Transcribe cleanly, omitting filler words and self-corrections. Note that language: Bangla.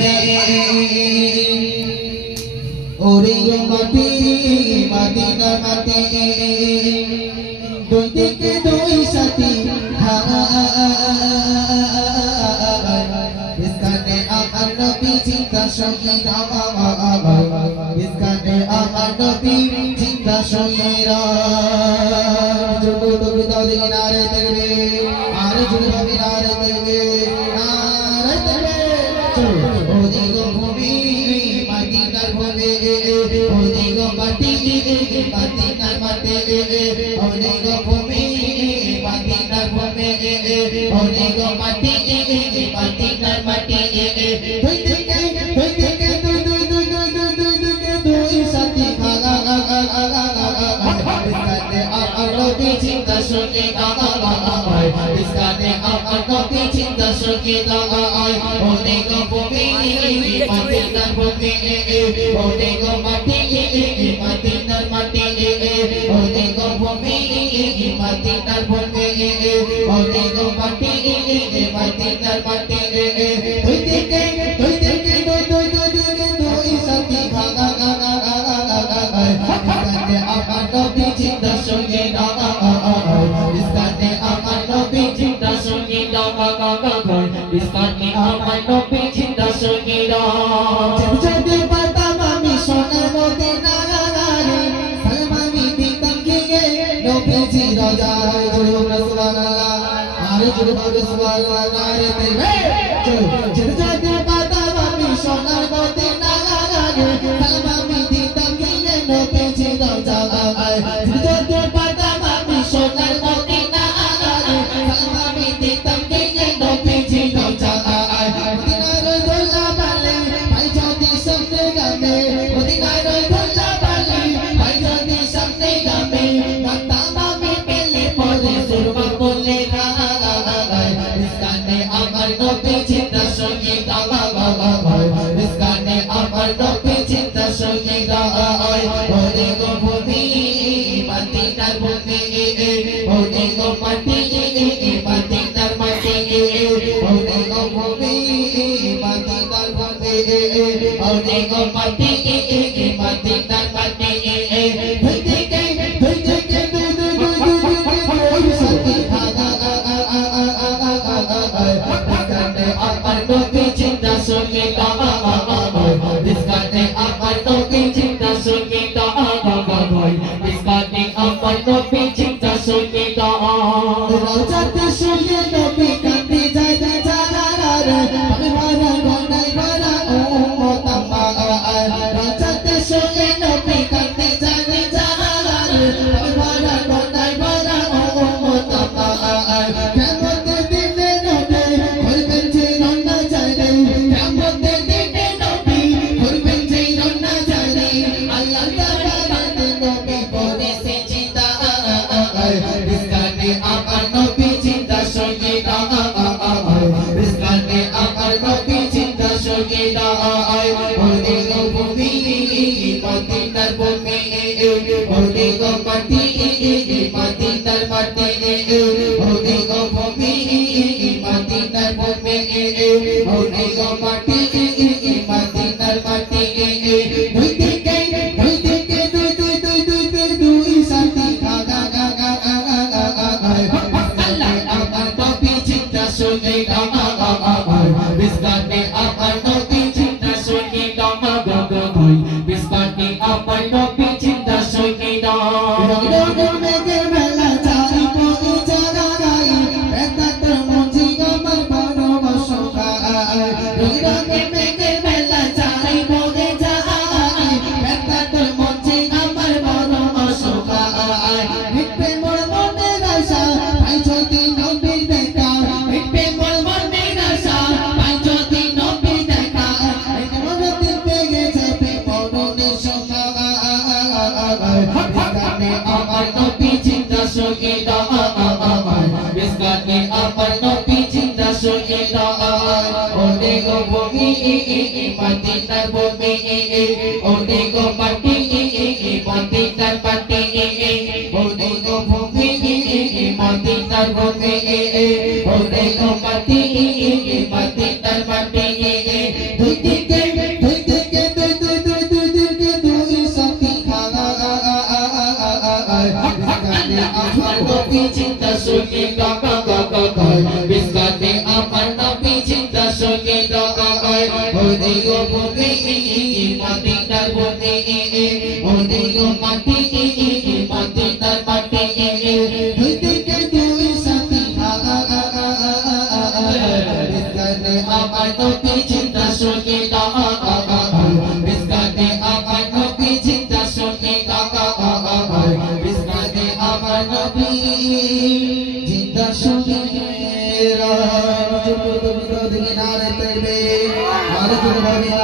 লাগে ওরে মাটি মদিনা মাটি দুই দিকে দুই সাথী ইসকানে আমার নবী চিন্তা শহীদ ইসকানে আমার নবী চিন্তা শহীদ যুগ তবি তাদের নারে তেরে আর যুগ হবে নারে তেরে নারে তেরে ওরে ভূমি মদিনার ভূমি ওরে মাটি মদিনার মাটি ওরে ভূমি মদিনার ভূমি ওরে মাটি মদিনার মাটি দুই দিকে দুই সাথী ইসকানে আমার নবী চিন্তা সঙ্গে ইসকানে আমার নবী চিন্তা সঙ্গে ওরে ভূমি মদিনার ভূমি ওরে মাটি মদিনার মাটি ওরে ভূমি মদিনার ভূমি ওরে মাটি মদিনার মাটি দুই দিকে দুই সাথী ইসকানে আমার নবী চিন্তা সঙ্গে ইসকানে আমার নবী চিন্তা সঙ্গে ইসকানে আমার নবী চিন্তা সঙ্গে যদি পাতাম আমি সোনার মদিনা সালমানি দিতাম কে নবীজি রাজায় জয় সুবহানাল্লাহ আরে জয় সুবহানাল্লাহ রে তেরে যদি পাতাম আমি সোনার মদিনা সালমানি দিতাম কে নবীজি রাজায় যদি পাতাম আমি সোনার মদিনা সালমানি দিতাম কে নবীজি রাজায় মদিনার দোলা বালে ভাই যদি সামনে গাবে মদিনার দোলা বালে ভাই যদি সামনে গাবে মাতাম আমি পেলে পরে সুরমা বলে ইসকানে আমার নবী চিন্তা সঙ্গে ইসকানে আমার নবী চিন্তা সঙ্গে ওরে ভূমি মদিনার ভূমি ওরে মাটি মদিনার মাটি ওরে ভূমি মদিনার ভূমি ওরে মাটি মদিনার মাটি দুই দিকে দুই সাথী ইসকানে আমার নবী চিন্তা সঙ্গে ইসকানে আমার নবী চিন্তা সঙ্গে ইসকানে আমার নবী চিন্তা সঙ্গে রাজাতে শুয়ে নবী কাঁদে যায় আমি মারা গনাই মারা উম্মত আমার রাজাতে শুয়ে নবী কাঁদে যায় আমি মারা গনাই মারা উম্মত আমার কিয়ামতের দিনে নবী করবেন যে রান্না যায় রে কিয়ামতের দিনে নবী করবেন যে রান্না যায় রে আল্লাহ তাআলা নবী করেছে চিন্তা ইসকানে আমার নবী চিন্তা সঙ্গে ইসকানে আমার নবী চিন্তা সঙ্গে ওরে ভূমি মদিনার ভূমি ওরে মাটি মদিনার মাটি ওরে ভূমি মদিনার ভূমি ওরে মাটি মদিনার মাটি দুই দিকে দুই সাথী ইসকানে আমার নবী চিন্তা সঙ্গে ইসকানে আমার নবী চিন্তা সঙ্গে ইসকানে আমার নবী চিন্তা সঙ্গে মেঘের মেলা চারি পথে চারা গাই বেতার মঞ্জি আমার বড় বসকা মেঘের মেলা চারি পথে চারা গাই বেতার মঞ্জি আমার বড় বসকা মিটবে মোর মনের আশা ভাই যদি নবীর দেখা মিটবে মোর মনের আশা ভাই যদি নবীর দেখা মনতে পেয়ে যাবে মনের সখা ইসকানে আমার নবী চিন্তা সঙ্গে ইসকানে আমার নবী চিন্তা সঙ্গে ওরে ভূমি মদিনার ভূমি ওরে মাটি মদিনার মাটি ওরে ভূমি মদিনার ভূমি ওরে মাটি মদিনার মাটি দুই দিকে দুই দিকে দুই দুই দুই দুই দিকে দুই সাথী খালা বিস্কাটে আমার নবী চিন্তা শুনি কাকা কাকা কয় বিস্কাটে আমার নবী চিন্তা শুনি কাকা কয় ওরে গো বলে মাটি তার বলে ওরে গো মাটি মাটি তার মাটি দুই দিকে দুই সাথী খালা বিস্কাটে আমার নবী চিন্তা শুনি কাকা কাকা বিস্কাটে আমার নবী চিন্তা শুনি কাকা কাকা বিস্কাটে আমার নবী চিন্তা শুনি রা চুপ তো বিরোধী নারে তৈবে আর জোরে ভাবে